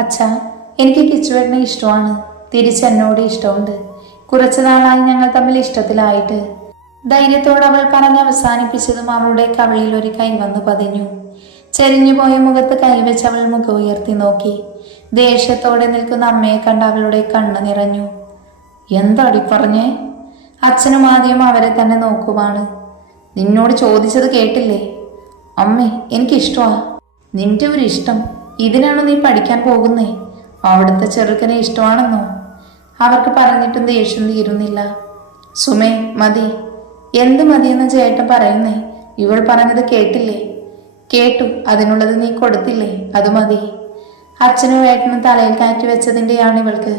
അച്ഛാ, എനിക്ക് കിച്ചുവേട്ടനെ ഇഷ്ടമാണ്. തിരിച്ചെന്നോട് ഇഷ്ടമുണ്ട്. കുറച്ചു നാളായി ഞങ്ങൾ തമ്മിൽ ഇഷ്ടത്തിലായിട്ട്. ധൈര്യത്തോടെ അവൾ പറഞ്ഞ് അവസാനിപ്പിച്ചതും അവളുടെ കവിളിൽ ഒരു കൈ വന്ന് പതിഞ്ഞു. ചെരിഞ്ഞുപോയ മുഖത്ത് കൈവച്ച് അവൾ മുഖം ഉയർത്തി നോക്കി. ദേഷ്യത്തോടെ നിൽക്കുന്ന അമ്മയെ കണ്ട് അവളുടെ കണ്ണ് നിറഞ്ഞു. എന്താടി പറഞ്ഞേ? അച്ഛനും ആദ്യം അവരെ തന്നെ നോക്കുവാണ്. നിന്നോട് ചോദിച്ചത് കേട്ടില്ലേ? അമ്മേ, എനിക്കിഷ്ടമാ. നിന്റെ ഒരു ഇഷ്ടം, ഇതിനാണോ നീ പഠിക്കാൻ പോകുന്നേ? അവിടുത്തെ ചെറുക്കനെ ഇഷ്ടമാണെന്നോ? അവർക്ക് പറഞ്ഞിട്ടും ദേഷ്യം തീരുന്നില്ല. സുമേ, മതി. എന്ത് മതിയെന്ന് ചേട്ടൻ പറയുന്നേ? ഇവൾ പറഞ്ഞത് കേട്ടില്ലേ? കേട്ടു. അതിനുള്ളത് നീ കൊടുത്തില്ലേ? അത് മതി. അച്ഛനും ഏട്ടനും തലയിൽ കയറ്റി വെച്ചതിൻ്റെയാണ് ഇവൾക്ക്.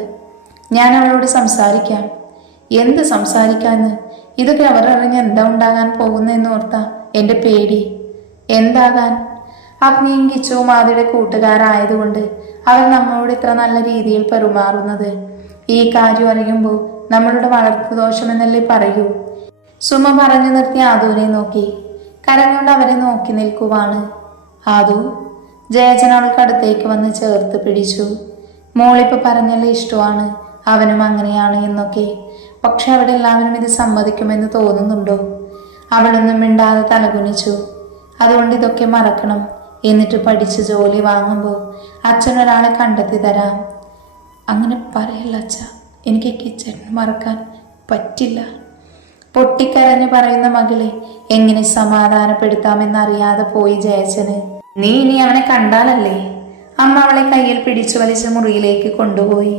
ഞാൻ അവളോട് സംസാരിക്കാം. എന്ത് സംസാരിക്കാന്ന്? ഇതൊക്കെ അവർ അറിഞ്ഞ് എന്താ ഉണ്ടാകാൻ പോകുന്നതെന്ന് ഓർത്താ എൻ്റെ പേടി. എന്താകാൻ? അഗ്നിയും കിച്ചുവും ആദിയുടെ കൂട്ടുകാരായതുകൊണ്ട് അവർ നമ്മളോട് ഇത്ര നല്ല രീതിയിൽ പെരുമാറുന്നത്. ഈ കാര്യം അറിയുമ്പോൾ നമ്മളുടെ വളർത്തു ദോഷമെന്നല്ലേ പറയൂ. സുമ പറഞ്ഞു നിർത്തി ആദുവിനെ നോക്കി. കരഞ്ഞുകൊണ്ട് അവരെ നോക്കി നിൽക്കുവാണ്. ആദു, ജയച്ചൻ അവൾക്ക് അടുത്തേക്ക് വന്ന് ചേർത്ത് പിടിച്ചു. മോളിപ്പ് പറഞ്ഞല്ലേ ഇഷ്ടമാണ്, അവനും അങ്ങനെയാണ് എന്നൊക്കെ. പക്ഷെ അവിടെ എല്ലാവരും ഇത് സമ്മതിക്കുമെന്ന് തോന്നുന്നുണ്ടോ? അവളൊന്നും മിണ്ടാതെ തലകുനിച്ചു. അതുകൊണ്ട് ഇതൊക്കെ മറക്കണം. എന്നിട്ട് പഠിച്ച് ജോലി വാങ്ങുമ്പോൾ അച്ഛനൊരാളെ കണ്ടെത്തി തരാം. അങ്ങനെ പറയല്ല അച്ഛ, എനിക്ക് കിച്ചൺ മറക്കാൻ പറ്റില്ല. പൊട്ടിക്കരഞ്ഞു പറയുന്ന മകളെ എങ്ങനെ സമാധാനപ്പെടുത്താമെന്നറിയാതെ പോയി ജയച്ചന്. നീ ഇനി അവനെ കണ്ടാലല്ലേ? അമ്മ അവളെ കയ്യിൽ പിടിച്ചു വലിച്ച് മുറിയിലേക്ക് കൊണ്ടുപോയി.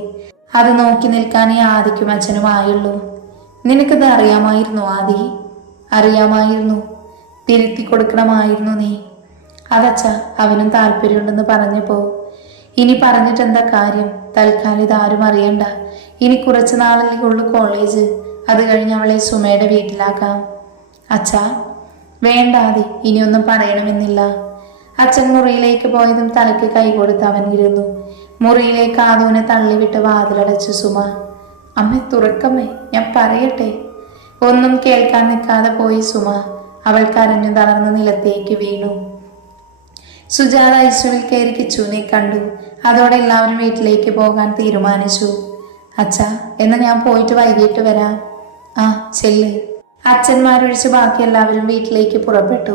അത് നോക്കി നിൽക്കാനേ ആദിക്കും അച്ഛനുമായുള്ളൂ. നിനക്കിത് അറിയാമായിരുന്നു ആദി? അറിയാമായിരുന്നു. തിരുത്തി കൊടുക്കണമായിരുന്നു നീ. അതച്ഛ, അവനും താല്പര്യമുണ്ടെന്ന് പറഞ്ഞപ്പോ. ഇനി പറഞ്ഞിട്ടെന്താ കാര്യം? തൽക്കാലം ഇതാരും അറിയണ്ട. ഇനി കുറച്ച് നാളല്ലേ ഉള്ളു കോളേജ്. അത് കഴിഞ്ഞ് അവളെ സുമയുടെ വീട്ടിലാക്കാം. അച്ഛാ, വേണ്ട ആദി, ഇനിയൊന്നും പറയണമെന്നില്ല. അച്ഛൻ മുറിയിലേക്ക് പോയതും തലയ്ക്ക് കൈ കൊടുത്ത് അവൻ ഇരുന്നു. മുറിയിലേക്ക് ആദുവിനെ തള്ളിവിട്ട് വാതിലടച്ചു സുമ. അമ്മ തുറക്കമ്മേ, ഞാൻ പറയട്ടെ. ഒന്നും കേൾക്കാൻ നിൽക്കാതെ പോയി സുമ. അവൾ കരഞ്ഞു തളർന്ന് നിലത്തേക്ക് വീണു. സുജാത ഐസുവിൽ കയറി കിച്ചുവിനെ കണ്ടു. അതോടെ എല്ലാവരും വീട്ടിലേക്ക് പോകാൻ തീരുമാനിച്ചു. അച്ഛാ, എന്നാ ഞാൻ പോയിട്ട് വൈകിട്ട് വരാം. ആ, ചെല്ല്. അച്ഛന്മാരൊഴിച്ച് ബാക്കി എല്ലാവരും വീട്ടിലേക്ക് പുറപ്പെട്ടു.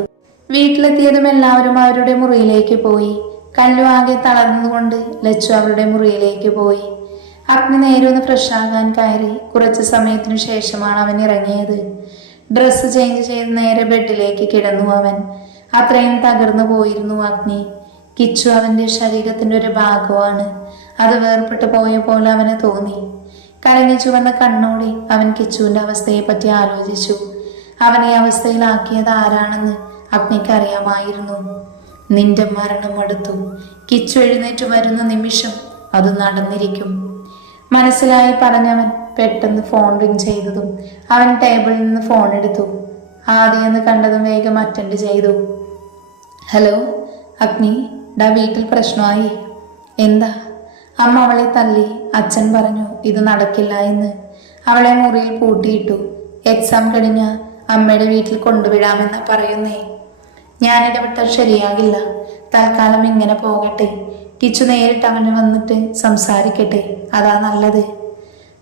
വീട്ടിലെത്തിയതും എല്ലാവരും അവരുടെ മുറിയിലേക്ക് പോയി. കല്ലു ആകെ തളർന്നുകൊണ്ട് ലച്ചു അവരുടെ മുറിയിലേക്ക് പോയി. അഗ്നി നേരെ ഒന്ന് ഫ്രഷാകാൻ കയറി. കുറച്ച് സമയത്തിനു ശേഷമാണ് അവൻ ഇറങ്ങിയത്. ഡ്രസ്സ് ചേഞ്ച് ചെയ്ത് നേരെ ബെഡിലേക്ക് കിടന്നു അവൻ. അത്രയും തകർന്നു പോയിരുന്നു അഗ്നി. കിച്ചു അവന്റെ ശരീരത്തിന്റെ ഒരു ഭാഗമാണ്. അത് വേർപെട്ടു പോയ പോലെ അവന് തോന്നി. കരഞ്ഞു ചുവന്ന കണ്ണോടെ അവൻ കിച്ചുവിന്റെ അവസ്ഥയെ പറ്റി ആലോചിച്ചു. അവനെ അവസ്ഥയിലാക്കിയത് ആരാണെന്ന് അഗ്നിക്ക് അറിയാമായിരുന്നു. നിന്റെ മരണം അടുത്തു. കിച്ചു എഴുന്നേറ്റ് വരുന്ന നിമിഷം അത് നടന്നിരിക്കും. മനസ്സിലായി പറഞ്ഞവൻ പെട്ടെന്ന് ഫോൺ റിങ് ചെയ്തതും അവൻ ടേബിളിൽ നിന്ന് ഫോൺ എടുത്തു. ആദ്യം കണ്ടതും വേഗം അറ്റൻഡ് ചെയ്തു. ഹലോ അഗ്നി, ഡാ വീട്ടിൽ പ്രശ്നമായി. എന്താ? അമ്മ അവളെ തല്ലി. അച്ഛൻ പറഞ്ഞു ഇത് നടക്കില്ല എന്ന്. അവളെ മുറിയിൽ പൂട്ടിയിട്ടു. എക്സാം കഴിഞ്ഞ അമ്മയുടെ വീട്ടിൽ കൊണ്ടുവിടാമെന്ന് പറയുന്നേ. ഞാൻ ഇടപെട്ടാൽ ശരിയാകില്ല. തൽക്കാലം ഇങ്ങനെ പോകട്ടെ. കിച്ചു നേരിട്ട് അവന് വന്നിട്ട് സംസാരിക്കട്ടെ, അതാ നല്ലത്.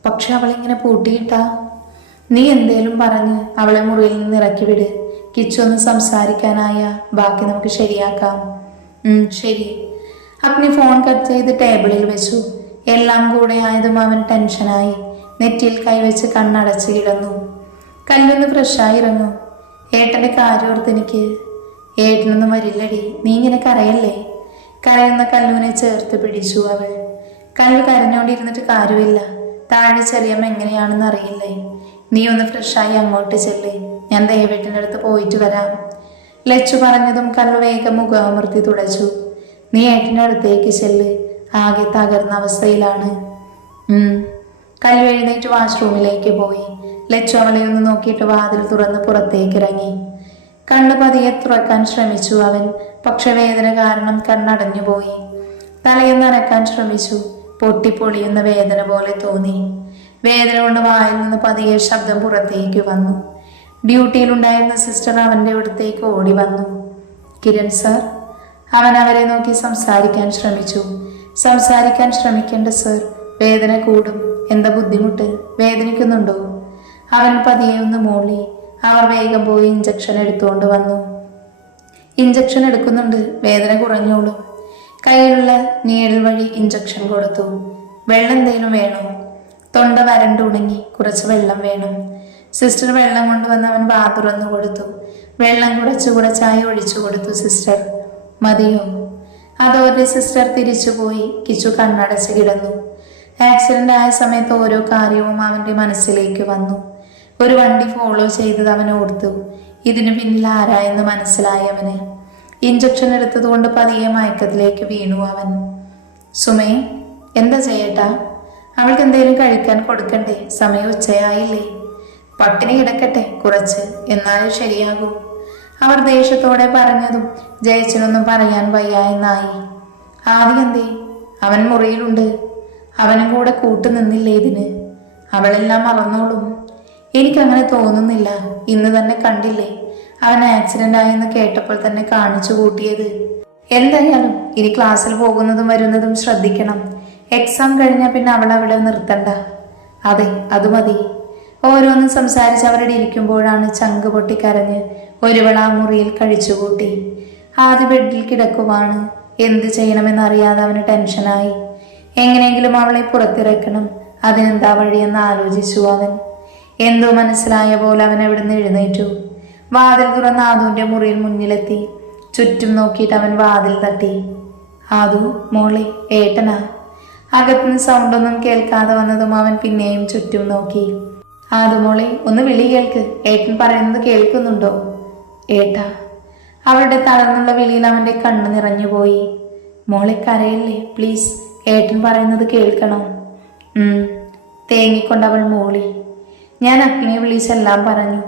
പക്ഷെ അവളിങ്ങനെ പൂട്ടിയിട്ടാ? നീ എന്തേലും പറഞ്ഞ് അവളെ മുറിയിൽ നിന്ന് ഇറക്കി വിട്. കിച്ചു ഒന്ന് സംസാരിക്കാനായ ബാക്കി നമുക്ക് ശരിയാക്കാം. ശരി. അഗ്നി ഫോൺ കട്ട് ചെയ്ത് ടേബിളിൽ വെച്ചു. എല്ലാം കൂടെ ആയതും അവന് ടെൻഷനായി. നെറ്റിയിൽ കൈവച്ച് കണ്ണടച്ച് കിടന്നു. കല്ലൊന്ന് ഫ്രഷായി ഇറങ്ങൂ. ഏട്ടന്റെ കാര്യോർത്ത് എനിക്ക്. ഏട്ടനൊന്നും വരില്ലടി, നീ ഇങ്ങനെ കരയല്ലേ. കരയുന്ന കല്ലുവിനെ ചേർത്ത് പിടിച്ചു അവൾ. കല്ലു കരഞ്ഞോണ്ടിരുന്നിട്ട് കാര്യമില്ല. താഴെ ചെറിയമ്മ എങ്ങനെയാണെന്ന് അറിയില്ലേ. നീ ഒന്ന് ഫ്രഷായി അങ്ങോട്ട് ചെല്ലേ. ഞാൻ ദേവേട്ടൻ്റെ അടുത്ത് പോയിട്ട് വരാം. ലച്ചു പറഞ്ഞതും കല്ലു വേഗം മുഖാമൃത്തി തുടച്ചു. നീ ഏട്ടൻ്റെ അടുത്തേക്ക് ചെല്ല്. ആകെ തകർന്ന അവസ്ഥയിലാണ്. കല്ലു എഴുന്നേറ്റ് വാഷ്റൂമിലേക്ക് പോയി. ലച്ചു അവളെ ഒന്ന് നോക്കിയിട്ട് വാതിൽ തുറന്ന് പുറത്തേക്ക് ഇറങ്ങി. കണ്ണ് പതിയെ തുറക്കാൻ ശ്രമിച്ചു അവൻ. പക്ഷെ വേദന കാരണം കണ്ണടഞ്ഞുപോയി. തലയൊന്ന് അനക്കാൻ ശ്രമിച്ചു. പൊട്ടിപ്പൊളിയുന്ന വേദന പോലെ തോന്നി. വേദന കൊണ്ട് വായിൽ നിന്ന് പതിയെ ശബ്ദം പുറത്തേക്ക് വന്നു. ഡ്യൂട്ടിയിലുണ്ടായിരുന്ന സിസ്റ്റർ അവന്റെ അടുത്തേക്ക് ഓടി വന്നു. കിരൺ സാർ. അവൻ അവരെ നോക്കി സംസാരിക്കാൻ ശ്രമിച്ചു. സംസാരിക്കാൻ ശ്രമിക്കേണ്ട സർ, വേദന കൂടും. എന്താ ബുദ്ധിമുട്ട്? വേദനിക്കുന്നുണ്ടോ? അവൻ പതിയെ ഒന്ന് മൂളി. അവർ വേഗം പോയി ഇഞ്ചക്ഷൻ എടുത്തുകൊണ്ട് വന്നു. ഇഞ്ചക്ഷൻ എടുക്കുന്നുണ്ട്, വേദന കുറഞ്ഞോളും. കയ്യിലുള്ള നീഡിൽ വഴി ഇഞ്ചക്ഷൻ കൊടുത്തു. വെള്ളം എന്തേലും വേണോ? തൊണ്ട വരണ്ടുണങ്ങി, കുറച്ച് വെള്ളം വേണം. സിസ്റ്റർ വെള്ളം കൊണ്ടുവന്ന് അവൻ വാ തുറന്നു കൊടുത്തു. വെള്ളം കുറച്ചായി ഒഴിച്ചു കൊടുത്തു. സിസ്റ്റർ, മതിയോ? അതോടെ സിസ്റ്റർ തിരിച്ചുപോയി. കിച്ചു കണ്ണടച്ച് കിടന്നു. ആക്സിഡന്റ് ആയ സമയത്ത് ഓരോ കാര്യവും അവന്റെ മനസ്സിലേക്ക് വന്നു. ഒരു വണ്ടി ഫോളോ ചെയ്തത് അവൻ ഓർത്തു. ഇതിനു പിന്നിൽ ആരായെന്ന് മനസ്സിലായി അവന്. ഇഞ്ചക്ഷൻ എടുത്തതുകൊണ്ട് പതിയെ മയക്കത്തിലേക്ക് വീണു അവൻ. സുമേ, എന്താ ചെയ്യട്ടാ? അവൾക്ക് എന്തെങ്കിലും കഴിക്കാൻ കൊടുക്കണ്ടേ? സമയം ഉച്ചയായില്ലേ? പട്ടിണി കിടക്കട്ടെ കുറച്ച്, എന്നാലും ശരിയാകൂ. അവർ ദേഷ്യത്തോടെ പറഞ്ഞതും ജയച്ചനൊന്നും പറയാൻ വയ്യ എന്നായി. ആദ്യം എന്തേ? അവൻ മുറിയിലുണ്ട്. അവനും കൂടെ കൂട്ടുനിന്നില്ലേ ഇതിന്? അവളെല്ലാം മറന്നോളും. എനിക്കങ്ങനെ തോന്നുന്നില്ല. ഇന്ന് തന്നെ കണ്ടില്ലേ അവൻ ആക്സിഡന്റ് ആയെന്ന് കേട്ടപ്പോൾ തന്നെ കാണിച്ചു കൂട്ടിയത്. എന്തായാലും ഇനി ക്ലാസ്സിൽ പോകുന്നതും വരുന്നതും ശ്രദ്ധിക്കണം. എക്സാം കഴിഞ്ഞാൽ പിന്നെ അവൾ അവിടെ നിർത്തണ്ട. അതെ, അത് മതി. ഓരോന്നും സംസാരിച്ച് അവരുടെ ഇരിക്കുമ്പോഴാണ് ചങ്ക് പൊട്ടിക്കരഞ്ഞ് ഒരുവൾ ആ മുറിയിൽ കഴിച്ചുകൂട്ടി. ആദ്യ ബെഡിൽ കിടക്കുവാണ്. എന്ത് ചെയ്യണമെന്നറിയാതെ അവന് ടെൻഷനായി. എങ്ങനെയെങ്കിലും അവളെ പുറത്തിറക്കണം. അതിനെന്താ വഴിയെന്ന് ആലോചിച്ചു അവൻ. എന്തോ മനസ്സിലായ പോലെ അവൻ അവിടുന്ന് എഴുന്നേറ്റു. വാതിൽ തുറന്ന് ആദുവിന്റെ മുറിയിൽ മുന്നിലെത്തി. ചുറ്റും നോക്കിയിട്ട് അവൻ വാതിൽ തട്ടി. ആദു, മോളെ, ഏട്ടനാ. അകത്തുനിന്ന് സൗണ്ടൊന്നും കേൾക്കാതെ വന്നതും അവൻ പിന്നെയും ചുറ്റും നോക്കി. ആദു മോളെ, ഒന്ന് വിളി കേൾക്ക്. ഏട്ടൻ പറയുന്നത് കേൾക്കുന്നുണ്ടോ? ഏട്ടാ. അവളുടെ തളർന്നുള്ള വിളിയിൽ അവന്റെ കണ്ണ് നിറഞ്ഞുപോയി. മോളെ കരയല്ലേ, പ്ലീസ്. ഏട്ടൻ പറയുന്നത് കേൾക്കണം. തേങ്ങിക്കൊണ്ട് അവൾ മൂളി. ഞാൻ അഗ്നിയെ വിളിച്ചെല്ലാം പറഞ്ഞു.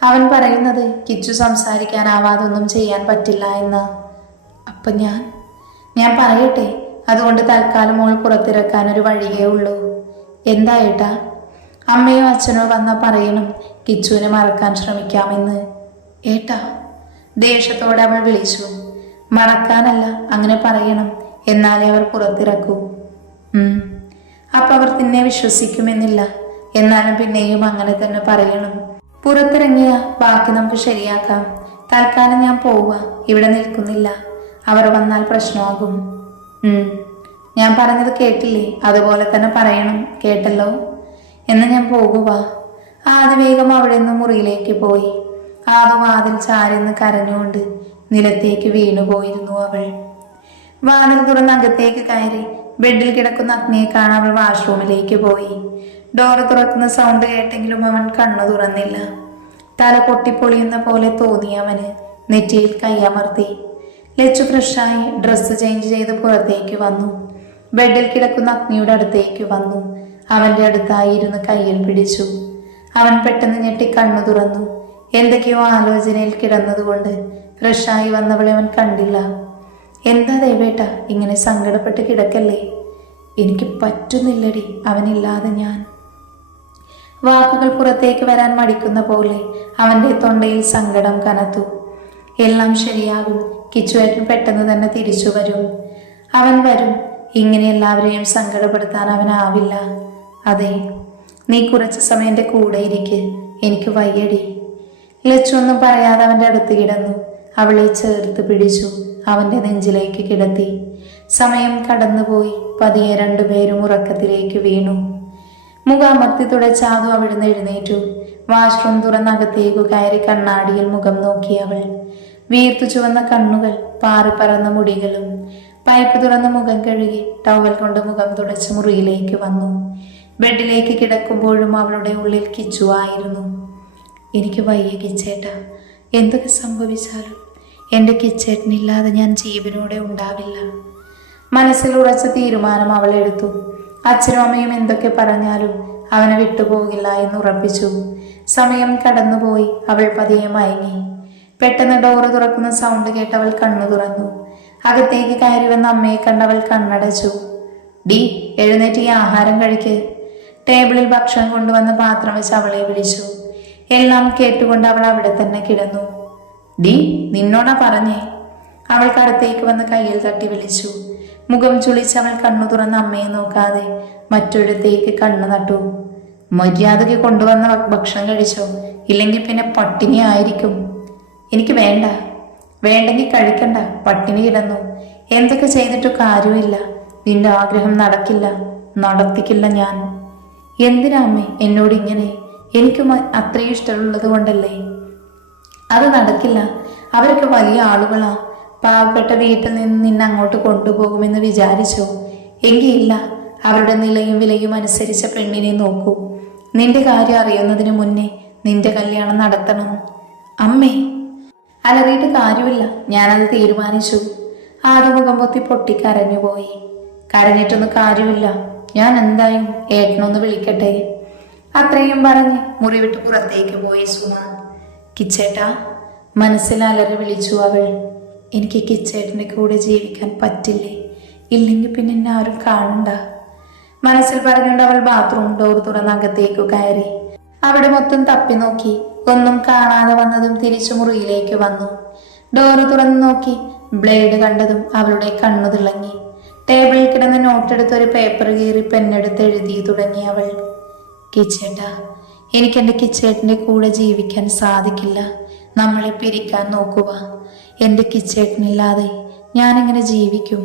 അവൻ പറയുന്നത് കിച്ചു സംസാരിക്കാനാവാതൊന്നും ചെയ്യാൻ പറ്റില്ല എന്നാ. അപ്പൊ ഞാൻ പറയട്ടെ? അതുകൊണ്ട് തൽക്കാലം മോൾ പുറത്തിറക്കാൻ ഒരു വഴിയേ ഉള്ളൂ. എന്താ ഏട്ടാ? അമ്മയോ അച്ഛനോ വന്നാ പറയണം കിച്ചുവിനെ മറക്കാൻ ശ്രമിക്കാമെന്ന്. ഏട്ടാ, ദേഷ്യത്തോടെ അവൾ വിളിച്ചു. മറക്കാനല്ല, അങ്ങനെ പറയണം. എന്നാലേ അവർ പുറത്തിറക്കൂ. അപ്പൊ അവർ നിന്നെ വിശ്വസിക്കുമെന്നില്ല. എന്നാലും പിന്നെയും അങ്ങനെ തന്നെ പറയണം. പുറത്തിറങ്ങിയ ബാക്കി നമുക്ക് ശരിയാക്കാം. തൽക്കാലം ഞാൻ പോവുക, ഇവിടെ നിൽക്കുന്നില്ല. അവർ വന്നാൽ പ്രശ്നമാകും. ഞാൻ പറഞ്ഞത് കേട്ടില്ലേ? അതുപോലെ തന്നെ പറയണം, കേട്ടല്ലോ? എന്ന് ഞാൻ പോകുക. ആദ്യ വേഗം അവിടെ നിന്ന് മുറിയിലേക്ക് പോയി. ആദ്യ വാതിൽ ചാരിന്ന് കരഞ്ഞുകൊണ്ട് നിലത്തേക്ക് വീണുപോയിരുന്നു അവൾ. വാതിൽ തുറന്ന് അകത്തേക്ക് കയറി ബെഡിൽ കിടക്കുന്ന അഗ്നിയെ കാണാൻ അവൾ വാഷ്റൂമിലേക്ക് പോയി. ഡോറ് തുറക്കുന്ന സൗണ്ട് കേട്ടെങ്കിലും അവൻ കണ്ണു തുറന്നില്ല. തല പൊട്ടിപ്പൊളിയുന്ന പോലെ തോന്നി അവന്. നെറ്റിയിൽ കൈയമർത്തി. ലച്ചു ഫ്രഷായി ഡ്രസ്സ് ചേഞ്ച് ചെയ്ത് പുറത്തേക്ക് വന്നു. ബെഡിൽ കിടക്കുന്ന അഗ്നിയുടെ അടുത്തേക്ക് വന്നു. അവന്റെ അടുത്തായി ഇരുന്ന് കയ്യിൽ പിടിച്ചു. അവൻ പെട്ടെന്ന് ഞെട്ടി കണ്ണു തുറന്നു. എന്തൊക്കെയോ ആലോചനയിൽ കിടന്നതുകൊണ്ട് ഫ്രഷായി വന്നവളെ അവൻ കണ്ടില്ല. എന്താ ദേവേട്ട, ഇങ്ങനെ സങ്കടപ്പെട്ട് കിടക്കല്ലേ? എനിക്ക് പറ്റുന്നില്ലടി അവനില്ലാതെ ഞാൻ. വാക്കുകൾ പുറത്തേക്ക് വരാൻ മടിക്കുന്ന പോലെ അവന്റെ തൊണ്ടയിൽ സങ്കടം കനത്തു. എല്ലാം ശരിയാകും. കിച്ചുവേട്ടൻ പെട്ടെന്ന് തന്നെ തിരിച്ചു വരും. അവൻ വരും. ഇങ്ങനെ എല്ലാവരെയും സങ്കടപ്പെടുത്താൻ അവനാവില്ല. അതെ, നീ കുറച്ച് സമയം എൻ്റെ കൂടെ ഇരിക്ക്. എനിക്ക് വയ്യടി. ലച്ചൊന്നും പറയാതെ അവന്റെ അടുത്ത് കിടന്നു. അവളെ ചേർത്ത് പിടിച്ചു അവന്റെ നെഞ്ചിലേക്ക് കിടത്തി. സമയം കടന്നുപോയി. പതിയെ രണ്ടുപേരും ഉറക്കത്തിലേക്ക് വീണു. മുഖാമർത്തി തുടച്ചാതു അവിടുന്ന് എഴുന്നേറ്റു. വാഷ്റൂം തുറന്നകത്തേക്കു കയറി കണ്ണാടിയിൽ മുഖം നോക്കി അവൾ. വീർത്തു ചുവന്ന കണ്ണുകൾ, പാറി പറന്ന മുടികളും. പൈപ്പ് തുറന്ന് മുഖം കഴുകി ടവൽ കൊണ്ട് മുഖം തുടച്ച് മുറിയിലേക്ക് വന്നു. ബെഡിലേക്ക് കിടക്കുമ്പോഴും അവളുടെ ഉള്ളിൽ കിച്ചുവായിരുന്നു. എനിക്ക് വയ്യ കിച്ചേട്ട. എന്തൊക്കെ സംഭവിച്ചാലും എൻ്റെ കിച്ചേട്ടനില്ലാതെ ഞാൻ ജീവനോടെ ഉണ്ടാവില്ല. മനസ്സിൽ ഉറച്ച തീരുമാനം അവൾ എടുത്തു. അച്ഛനും അമ്മയും എന്തൊക്കെ പറഞ്ഞാലും അവനെ വിട്ടുപോകില്ല എന്ന് ഉറപ്പിച്ചു. സമയം കടന്നുപോയി. അവൾ പതിയെ മയങ്ങി. പെട്ടെന്ന് ഡോറ് തുറക്കുന്ന സൗണ്ട് കേട്ട് അവൾ കണ്ണു തുറന്നു. അകത്തേക്ക് കയറി വന്ന അമ്മയെ കണ്ടവൾ കണ്ണടച്ചു. ഡി, എഴുന്നേറ്റ് ഈ ആഹാരം കഴിക്ക്. ടേബിളിൽ ഭക്ഷണം കൊണ്ടുവന്ന പാത്രം വെച്ച് അവളെ വിളിച്ചു. എല്ലാം കേട്ടുകൊണ്ട് അവൾ അവിടെ തന്നെ കിടന്നു. ഡി, നിന്നോടാ പറഞ്ഞേ. അവൾക്ക് അടുത്തേക്ക് വന്ന് കയ്യിൽ തട്ടി വിളിച്ചു. മുഖം ചുളിച്ച് അവൾ കണ്ണു തുറന്ന് അമ്മയെ നോക്കാതെ മറ്റൊരിടത്തേക്ക് കണ്ണു നട്ടു. മര്യാദയ്ക്ക് കൊണ്ടുവന്ന ഭക്ഷണം കഴിച്ചോ, ഇല്ലെങ്കിൽ പിന്നെ പട്ടിണി ആയിരിക്കും. എനിക്ക് വേണ്ട. വേണ്ടെങ്കിൽ കഴിക്കണ്ട, പട്ടിണി കിടന്നു. എന്തൊക്കെ ചെയ്തിട്ടു കാര്യമില്ല. നിന്റെ ആഗ്രഹം നടക്കില്ല, നടത്തിക്കില്ല ഞാൻ. എന്തിനാ അമ്മേ എന്നോട് ഇങ്ങനെ? എനിക്കും അത്രയും ഇഷ്ടമുള്ളത് കൊണ്ടല്ലേ. അത് നടക്കില്ല. അവരൊക്കെ വലിയ ആളുകളാ. പാവപ്പെട്ട വീട്ടിൽ നിന്ന് നിന്നെ അങ്ങോട്ട് കൊണ്ടുപോകുമെന്ന് വിചാരിച്ചോ? എങ്കിൽ ഇല്ല. അവരുടെ നിലയും വിലയും അനുസരിച്ച പെണ്ണിനെ നോക്കൂ. നിന്റെ കാര്യം അറിയുന്നതിന് മുന്നേ നിന്റെ കല്യാണം നടത്തണം. അമ്മേ, അലറിയിട്ട് കാര്യമില്ല. ഞാനത് തീരുമാനിച്ചു. ആദ്യമുഖം പൊത്തി പൊട്ടിക്കരഞ്ഞുപോയി. കരഞ്ഞിട്ടൊന്നും കാര്യമില്ല. ഞാൻ എന്തായും ഏട്ടനൊന്ന് വിളിക്കട്ടെ. അത്രയും പറഞ്ഞ് മുറി വിട്ട് പുറത്തേക്ക് പോയി സുമ. കിച്ചേട്ടാ, മനസ്സിൽ അലറി വിളിച്ചു അവൾ. എനിക്ക് കിച്ചേട്ടൻ്റെ കൂടെ ജീവിക്കാൻ പറ്റില്ലേ? ഇല്ലെങ്കിൽ പിന്നെ എന്നെ ആരും കാണണ്ട. മനസ്സിൽ പറഞ്ഞുകൊണ്ട് അവൾ ബാത്റൂം ഡോർ തുറന്ന് അകത്തേക്കു കയറി. അവിടെ മൊത്തം തപ്പി നോക്കി. ഒന്നും കാണാതെ വന്നതും തിരിച്ചു മുറിയിലേക്ക് വന്നു. ഡോറ് തുറന്നു നോക്കി. ബ്ലേഡ് കണ്ടതും അവളുടെ കണ്ണു തിളങ്ങി. ടേബിളിൽ കിടന്ന് നോട്ടെടുത്ത് ഒരു പേപ്പർ കീറി പെണ്ണെടുത്ത് എഴുതി തുടങ്ങി അവൾ. കിച്ചേട്ടാ, എനിക്കെൻ്റെ കിച്ചേട്ടൻ്റെ കൂടെ ജീവിക്കാൻ സാധിക്കില്ല. നമ്മളെ പിരിക്കാൻ നോക്കുക. എൻ്റെ കിച്ചേട്ടനില്ലാതെ ഞാനെങ്ങനെ ജീവിക്കും?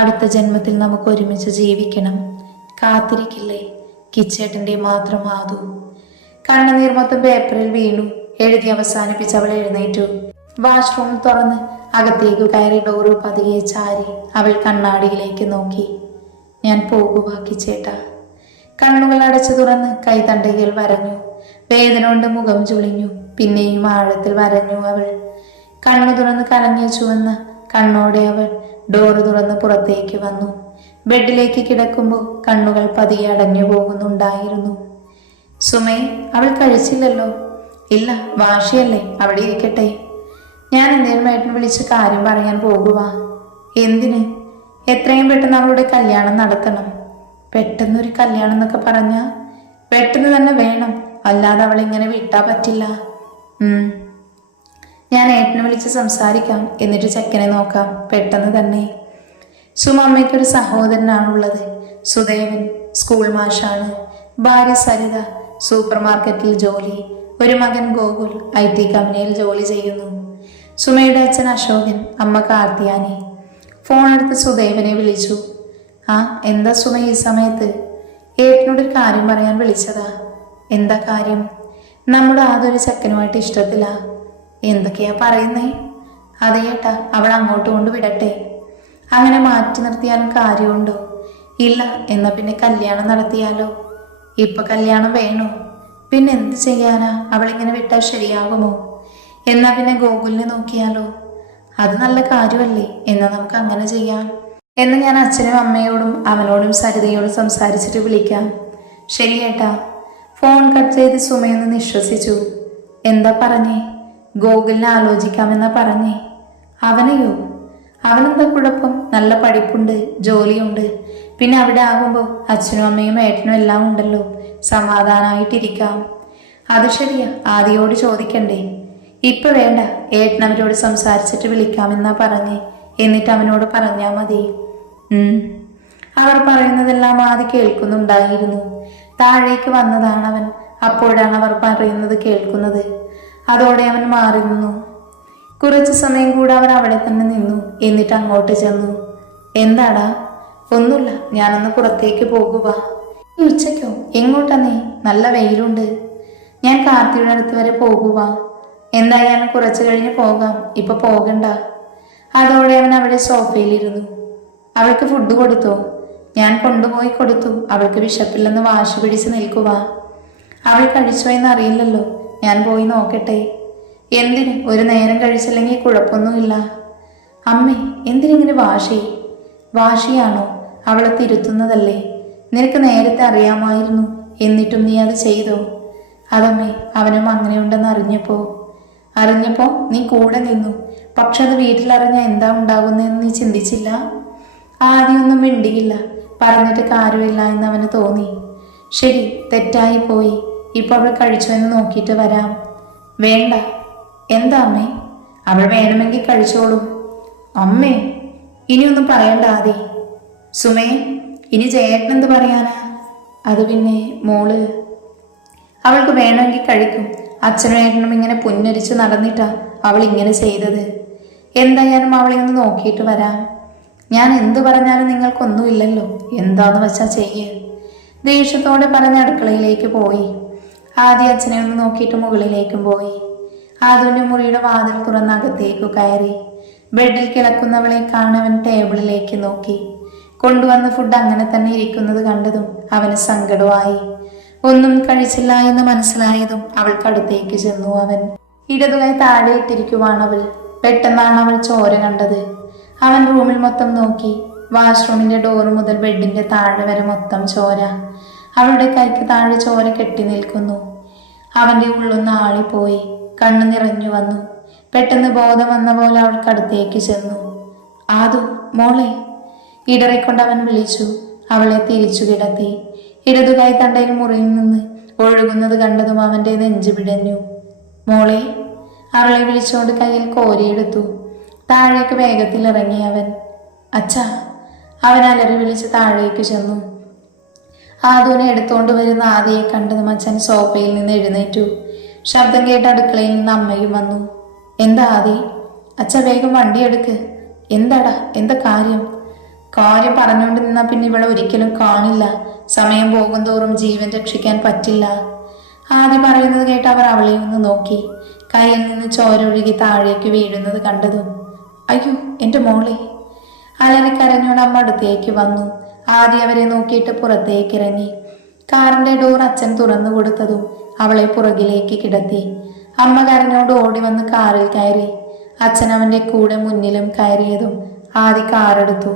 അടുത്ത ജന്മത്തിൽ നമുക്ക് ഒരുമിച്ച് ജീവിക്കണം. കാത്തിരിക്കില്ലേ? കിച്ചേട്ടൻ്റെ മാത്രം ആദു. കണ്ണുനീർ മൊത്തം പേപ്പറിൽ വീണു. എഴുതി അവസാനിപ്പിച്ച് അവൾ എഴുന്നേറ്റു. വാഷ്റൂം തുറന്ന് അകത്തേക്ക് കയറി ഡോറ് പതിയെ ചാരി അവൾ കണ്ണാടിയിലേക്ക് നോക്കി. ഞാൻ പോകുക കിച്ചേട്ടാ. കണ്ണുകൾ അടച്ചു തുറന്ന് കൈതണ്ടയിൽ വരഞ്ഞു. വേദന കൊണ്ട് മുഖം ചുളിഞ്ഞു. പിന്നെയും ആഴത്തിൽ വരഞ്ഞു അവൾ. കണ്ണു തുറന്ന് കലങ്ങിയ ചുവന്ന കണ്ണോടെ അവൾ ഡോറ് തുറന്ന് പുറത്തേക്ക് വന്നു. ബെഡിലേക്ക് കിടക്കുമ്പോൾ കണ്ണുകൾ പതിയെ അടഞ്ഞു പോകുന്നുണ്ടായിരുന്നു. സുമേ, അവൾ കഴിച്ചില്ലല്ലോ. ഇല്ല, വാശിയല്ലേ, അവിടെ ഇരിക്കട്ടെ. ഞാൻ എന്തേലും ഏട്ടൻ വിളിച്ച് കാര്യം പറയാൻ പോകുക. എന്തിന്? എത്രയും പെട്ടെന്ന് അവളുടെ കല്യാണം നടത്തണം. പെട്ടെന്നൊരു കല്യാണം എന്നൊക്കെ പറഞ്ഞാൽ പെട്ടെന്ന് തന്നെ വേണം. അല്ലാതെ അവൾ ഇങ്ങനെ വിട്ടാ പറ്റില്ല. ഞാൻ ഏട്ടനെ വിളിച്ച് സംസാരിക്കാം. എന്നിട്ട് ചെക്കനെ നോക്കാം പെട്ടെന്ന് തന്നെ. സുമ അമ്മയ്ക്കൊരു സഹോദരനാണുള്ളത്. സുദേവൻ സ്കൂൾ മാഷാണ്. ഭാര്യ സരിത സൂപ്പർ മാർക്കറ്റിൽ ജോലി. ഒരു മകൻ ഗോകുൽ IT കമ്പനിയിൽ ജോലി ചെയ്യുന്നു. സുമയുടെ അച്ഛൻ അശോകൻ, അമ്മ കാർത്തിയാനി. ഫോണെടുത്ത് സുദേവനെ വിളിച്ചു. ആ, എന്താ സുമ ഈ സമയത്ത്? ഏട്ടനോടൊരു കാര്യം പറയാൻ വിളിച്ചതാ. എന്താ കാര്യം? നമ്മുടെ ആദ്യൊരു ചെക്കനുമായിട്ട് ഇഷ്ടത്തിലാ. എന്തൊക്കെയാ പറയുന്നേ? അതേ ഏട്ടാ, അവൾ അങ്ങോട്ട് കൊണ്ട് വിടട്ടെ. അങ്ങനെ മാറ്റി നിർത്തിയാലും കാര്യമുണ്ടോ? ഇല്ല, എന്നാ പിന്നെ കല്യാണം നടത്തിയാലോ? ഇപ്പൊ കല്യാണം വേണോ? പിന്നെ എന്ത് ചെയ്യാനാ? അവളിങ്ങനെ വിട്ടാൽ ശരിയാകുമോ? എന്നാ പിന്നെ ഗോകുലിനെ നോക്കിയാലോ? അത് നല്ല കാര്യമല്ലേ? എന്നാ നമുക്ക് അങ്ങനെ ചെയ്യാം. എന്ന് ഞാൻ അച്ഛനും അമ്മയോടും അവനോടും സരിതയോടും സംസാരിച്ചിട്ട് വിളിക്കാം. ശരി ഏട്ടാ. ഫോൺ കട്ട് ചെയ്ത് സുമയൊന്ന് നിശ്വസിച്ചു. എന്താ പറഞ്ഞേ? ഗോകുലിനെ ആലോചിക്കാമെന്നാ പറഞ്ഞേ. അവനെയോ? അവനെന്താ കുഴപ്പം? നല്ല പഠിപ്പുണ്ട്, ജോലിയുണ്ട്. പിന്നെ അവിടെ ആകുമ്പോൾ അച്ഛനും അമ്മയും ഏട്ടനും എല്ലാം ഉണ്ടല്ലോ. സമാധാനമായിട്ടിരിക്കാം. അത് ശരിയാ, ആദിയോട് ചോദിക്കണ്ടേ? ഇപ്പൊ വേണ്ട, ഏട്ടൻ അവരോട് സംസാരിച്ചിട്ട് വിളിക്കാമെന്നാ പറഞ്ഞേ. എന്നിട്ട് അവനോട് പറഞ്ഞാ മതി. അവർ പറയുന്നതെല്ലാം ആദി കേൾക്കുന്നുണ്ടായിരുന്നു. താഴേക്ക് വന്നതാണ് അവൻ. അപ്പോഴാണ് അവർ പറയുന്നത് കേൾക്കുന്നത്. അതോടെ അവൻ മാറി നിന്നു. കുറച്ചു സമയം കൂടെ അവൻ അവിടെ തന്നെ നിന്നു. എന്നിട്ട് അങ്ങോട്ട് ചെന്നു. എന്താടാ? ഒന്നുമില്ല, ഞാനൊന്ന് പുറത്തേക്ക് പോകുക. ഈ ഉച്ചയ്ക്കോ? എങ്ങോട്ടാ നീ? നല്ല വെയിലുണ്ട്. ഞാൻ കാർത്തിയുടെ അടുത്ത് വരെ പോകുക. എന്തായാലും കുറച്ചു കഴിഞ്ഞ് പോകാം, ഇപ്പൊ പോകണ്ട. അതോടെ അവൻ അവിടെ സോഫയിലിരുന്നു. അവൾക്ക് ഫുഡ് കൊടുത്തോ? ഞാൻ കൊണ്ടുപോയി കൊടുത്തു. അവൾക്ക് വിശപ്പില്ലെന്ന് വാശി പിടിച്ച് നിൽക്കുക. അവൾ കഴിച്ചോ എന്നറിയില്ലല്ലോ. ഞാൻ പോയി നോക്കട്ടെ. എന്തിന്? ഒരു നേരം കഴിച്ചില്ലെങ്കിൽ കുഴപ്പമൊന്നുമില്ല. അമ്മേ, എന്തിനിങ്ങനെ വാശിയാണോ? അവളെ തിരുത്തുന്നതല്ലേ? നിനക്ക് നേരത്തെ അറിയാമായിരുന്നു, എന്നിട്ടും നീ അത് ചെയ്തോ? അതമ്മേ, അവനും അങ്ങനെയുണ്ടെന്ന് അറിഞ്ഞപ്പോ നീ കൂടെ നിന്നു. പക്ഷെ അത് വീട്ടിലറിഞ്ഞാൽ എന്താ ഉണ്ടാകുന്നതെന്ന് നീ ചിന്തിച്ചില്ല. ആദ്യമൊന്നും മിണ്ടിയില്ല. പറഞ്ഞിട്ട് കാര്യമില്ല എന്ന് അവന് തോന്നി. ശരി, തെറ്റായി പോയി. ഇപ്പൊ അവൾ കഴിച്ചോ എന്ന് നോക്കിയിട്ട് വരാം. വേണ്ട. എന്താ അമ്മേ? അവൾ വേണമെങ്കിൽ കഴിച്ചോളും. അമ്മേ, ഇനിയൊന്നും പറയണ്ട ആദി. സുമേ, ഇനി ചേട്ടൻ എന്ത് പറയാനാ? അത് പിന്നെ മോള് അവൾക്ക് വേണമെങ്കിൽ കഴിക്കും. അച്ഛനും ഏട്ടനും ഇങ്ങനെ പുന്നരിച്ച് നടന്നിട്ടാ അവൾ ഇങ്ങനെ ചെയ്തത്. എന്തായാലും അവളെ ഒന്ന് നോക്കിയിട്ട് വരാം. ഞാൻ എന്തു പറഞ്ഞാലും നിങ്ങൾക്കൊന്നുമില്ലല്ലോ, എന്താന്ന് വെച്ചാ ചെയ്യ്. ദേഷ്യത്തോടെ പറഞ്ഞ അടുക്കളയിലേക്ക് പോയി. ആദ്യം അച്ഛനെ ഒന്ന് നോക്കിയിട്ട് മുകളിലേക്കും പോയി. ആദ്യന്റെ മുറിയുടെ വാതിൽ തുറന്ന് അകത്തേക്ക് കയറി. ബെഡിൽ കിടക്കുന്നവളെ കാണവൻ ടേബിളിലേക്ക് നോക്കി. കൊണ്ടുവന്ന ഫുഡ് അങ്ങനെ തന്നെ ഇരിക്കുന്നത് കണ്ടതും അവന് സങ്കടമായി. ഒന്നും കഴിച്ചില്ല എന്ന് മനസ്സിലായതും അവൾക്കടുത്തേക്ക് ചെന്നു. അവൻ ഇടതുകൈ താഴെ ഇട്ടിരിക്കുവാണവൾ. പെട്ടെന്നാണ് അവൾ ചോര കണ്ടത്. അവൻ റൂമിൽ മൊത്തം നോക്കി. വാഷ്റൂമിന്റെ ഡോർ മുതൽ ബെഡിന്റെ താഴെ വരെ മൊത്തം ചോര. അവളുടെ കൈക്ക് താഴെ ചോര കെട്ടി നിൽക്കുന്നു. അവന്റെ ഉള്ളൊന്ന് ആളിപ്പോയി. കണ്ണു നിറഞ്ഞു വന്നു. പെട്ടെന്ന് ബോധം വന്ന പോലെ അവൾക്കടുത്തേക്ക് ചെന്നു. ആദു, മോളെ. ഇടറിക്കൊണ്ട് അവൻ വിളിച്ചു. അവളെ തിരിച്ചു കിടത്തി. ഇടതുകൈ തണ്ടയിൽ മുറിയിൽ നിന്ന് ഒഴുകുന്നത് കണ്ടതും അവന്റെ നെഞ്ചു പിടഞ്ഞു. മോളെ. അവളെ വിളിച്ചുകൊണ്ട് കയ്യിൽ കോരിയെടുത്തു. താഴേക്ക് വേഗത്തിൽ ഇറങ്ങി അവൻ. അച്ഛാ. അവൻ അലറി വിളിച്ച് താഴേക്ക് ചെന്നു. ആദുവിനെ എടുത്തോണ്ട് വരുന്ന ആദിയെ കണ്ടതും അച്ഛൻ സോഫയിൽ നിന്ന് എഴുന്നേറ്റു. ശബ്ദം കേട്ട് അടുക്കളയിൽ നിന്ന് അമ്മയും വന്നു. എന്താ ആദി? അച്ഛ, വേഗം വണ്ടി എടുക്ക്. എന്താടാ, എന്താ കാര്യം? കാര്യം പറഞ്ഞുകൊണ്ട് നിന്നാ പിന്നെ ഇവളെ ഒരിക്കലും കാണില്ല. സമയം പോകും തോറും ജീവൻ രക്ഷിക്കാൻ പറ്റില്ല. ആദ്യം പറയുന്നത് കേട്ട് അവർ അവളെ ഒന്ന് നോക്കി. കയ്യിൽ നിന്ന് ചോര ഒഴുകി താഴേക്ക് വീഴുന്നത് കണ്ടതും അയ്യോ, എൻ്റെ മോളെ. അലറിക്കരഞ്ഞോണ്ട് അമ്മ അടുത്തേക്ക് വന്നു. ആദ്യം അവരെ നോക്കിയിട്ട് പുറത്തേക്ക് ഇറങ്ങി. കാറിന്റെ ഡോർ അച്ഛൻ തുറന്നു കൊടുത്തതും അവളെ പുറകിലേക്ക് കിടത്തി. അമ്മ കരഞ്ഞോണ്ട് ഓടി വന്ന് കാറിൽ കയറി. അച്ഛൻ അവന്റെ കൂടെ മുന്നിലും കയറിയതും ആദ്യ കാറെടുത്തു.